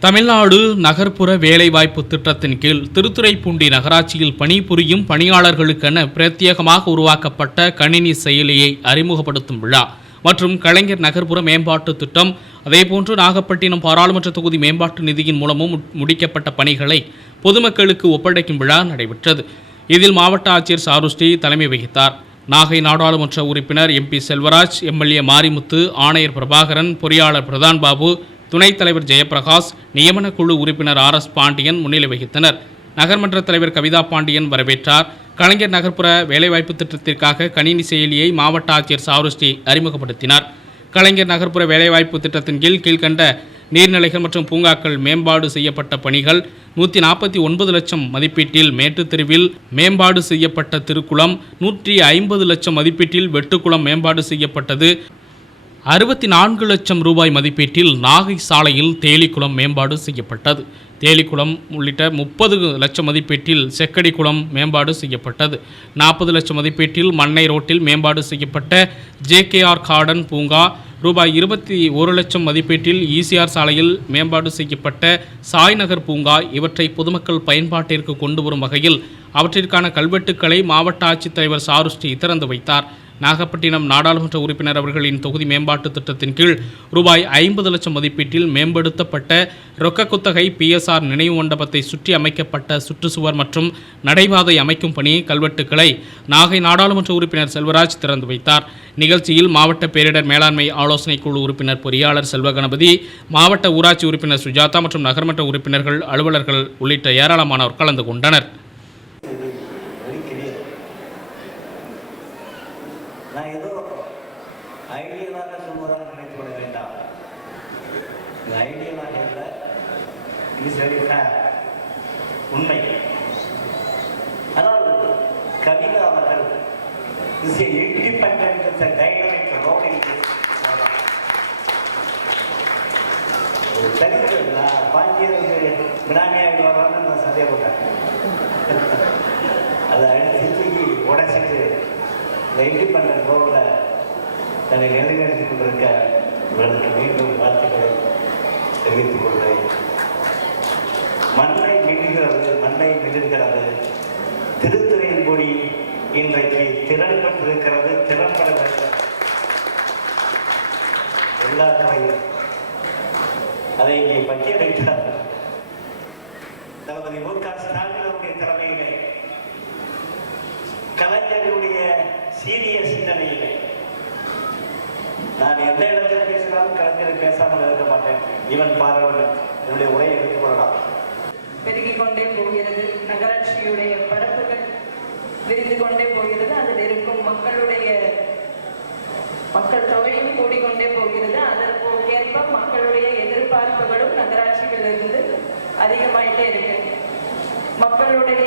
தமிழ்நாடு நகர்ப்புற வேலைவாய்ப்பு திட்டத்தின் கீழ் திருத்துறைப்பூண்டி நகராட்சியில் பணிபுரியும் பணியாளர்களுக்கென பிரத்யேகமாக உருவாக்கப்பட்ட கணினி செயலியை அறிமுகப்படுத்தும் விழா மற்றும் கலைஞர் நகர்ப்புற மேம்பாட்டு திட்டம் அதேபோன்று நாகப்பட்டினம் பாராளுமன்ற தொகுதி மேம்பாட்டு நிதியின் மூலமும் மு- முடிக்கப்பட்ட பணிகளை பொதுமக்களுக்கு ஒப்படைக்கும் விழா நடைபெற்றது. இதில் மாவட்ட ஆட்சியர் சாருஸ்ரீ தலைமை வகித்தார். நாகை நாடாளுமன்ற உறுப்பினர் எம்பி செல்வராஜ் எம்எல்ஏ மாரிமுத்து ஆணையர் பிரபாகரன் பொறியாளர் பிரதான் பாபு துணைத் தலைவர் ஜெயபிரகாஷ் நியமன குழு உறுப்பினர் ஆர். எஸ். பாண்டியன் முன்னிலை வகித்தனர். நகர்மன்ற தலைவர் கவிதா பாண்டியன் வரவேற்றார். கலைஞர் நகர்ப்புற வேலைவாய்ப்பு திட்டத்திற்காக கணினி செயலியை மாவட்ட ஆட்சியர் சாருஸ்ரீ அறிமுகப்படுத்தினார். கலைஞர் நகர்ப்புற வேலைவாய்ப்பு திட்டத்தின் கீழ் கீழ்கண்ட நீர்நிலைகள் மற்றும் பூங்காக்கள் மேம்பாடு செய்யப்பட்ட பணிகள் நூற்றி நாற்பத்தி ஒன்பது லட்சம் மதிப்பீட்டில் மேட்டுத் தெருவில் மேம்பாடு செய்யப்பட்ட திருக்குளம் நூற்றி ஐம்பது லட்சம் மதிப்பீட்டில் வெட்டுக்குளம் மேம்பாடு செய்யப்பட்டது. அறுபத்தி நான்கு லட்சம் ரூபாய் மதிப்பீட்டில் நாகை சாலையில் தேலிக்குளம் மேம்பாடு செய்யப்பட்டது. தேலிக்குளம் உள்ளிட்ட முப்பது லட்சம் மதிப்பீட்டில் செக்கடி குளம் மேம்பாடு செய்யப்பட்டது. நாற்பது லட்சம் மதிப்பீட்டில் மண்ணை ரோட்டில் மேம்பாடு செய்யப்பட்ட ஜேகேஆர் கார்டன் பூங்கா ரூபாய் இருபத்தி ஒரு லட்சம் மதிப்பீட்டில் ஈசிஆர் சாலையில் மேம்பாடு செய்யப்பட்ட சாய்நகர் பூங்கா இவற்றை பொதுமக்கள் பயன்பாட்டிற்கு கொண்டு வரும் வகையில் அவற்றிற்கான கல்வெட்டுக்களை மாவட்ட ஆட்சித்தலைவர் சாருஸ்ரீ திறந்து வைத்தார். நாகப்பட்டினம் நாடாளுமன்ற உறுப்பினர் அவர்களின் தொகுதி மேம்பாட்டு திட்டத்தின் கீழ் ரூபாய் ஐம்பது லட்சம் மதிப்பீட்டில் மேம்படுத்தப்பட்ட ரொக்க குத்தகை பிஎஸ்ஆர் நினைவு மண்டபத்தை சுற்றி அமைக்கப்பட்ட சுற்றுச்சுவர் மற்றும் நடைபாதை அமைக்கும் பணி கல்வெட்டுக்களை நாகை நாடாளுமன்ற உறுப்பினர் செல்வராஜ் திறந்து வைத்தார். நிகழ்ச்சியில் மாவட்ட பேரிடர் மேலாண்மை ஆலோசனைக் குழு உறுப்பினர் பொறியாளர் செல்வகணபதி மாவட்ட ஊராட்சி உறுப்பினர் சுஜாதா மற்றும் நகர்மன்ற உறுப்பினர்கள் அலுவலர்கள் உள்ளிட்ட ஏராளமானோர் கலந்து கொண்டனர். ஐடியலாக இல்லை. இஸ் வெரி ஃபேர் உண்மை. அதாவது கவிதா அவர்கள் is a independent is a dynamic role in ஒரு நான் பாண்டியருக்கு வினாமியாக வர்றான்னு நான் சந்தேகப்பட்டேன். அதை அடித்து தூக்கி உடைச்சிட்டு இந்த இண்டிபெண்ட் ரோலில் தன்னை நிலைநிறுத்தி கொண்டிருக்க இவர்களுக்கு மீண்டும் வாழ்த்துக்களை. தெரிவித்துக் கொள்கிறேன் மண்ணை மின்னுகிறது மண்ணை மின்னுகிறது. திருத்துறையன்பொடி இன்றைக்கு திறன் பெற்றிருக்கிறது திறம்பட வேண்டும். எல்லா துறையும் அதை இங்கே பட்டியலிட்டார் தளபதி மு க ஸ்டாலின் அவருடைய தலைமையிலே கலைஞருடைய சீரிய சிந்தனையிலே. நான் எந்த இடத்தில் யாரும் கலைஞர் பேசாமல் இருக்க மாட்டேன். இவன் பாராளுமன் என்னுடைய உரையை எடுத்துக் கொள்ளலாம் பெருகிக் கொண்டே போகிறது. நகராட்சியுடைய பரப்புகள் விரிந்து கொண்டே போகிறது. அதில் இருக்கும் மக்களுடைய மக்கள் தொகையும் கூடிக்கொண்டே போகிறது. அதற்கேற்ப மக்களுடைய எதிர்பார்ப்புகளும் நகராட்சிகளிலிருந்து அதிகமாயிட்டே இருக்கு. மக்களுடைய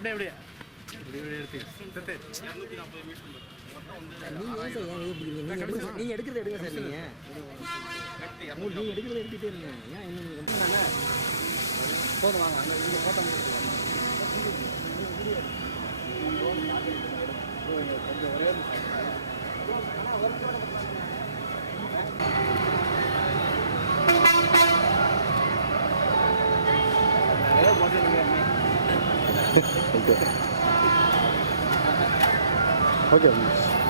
அப்படியே அப்படியே. நீங்க எடுக்கிறது எடுங்க சார் நீங்க நீங்க எடுக்கிறது எடுத்துட்டே இருங்க. ஏன் என்ன நீங்க ரொம்ப நாளா போதும் வாங்க அங்க இங்க போட்டோ கொஞ்சம் ஒரே 嘿好久没吃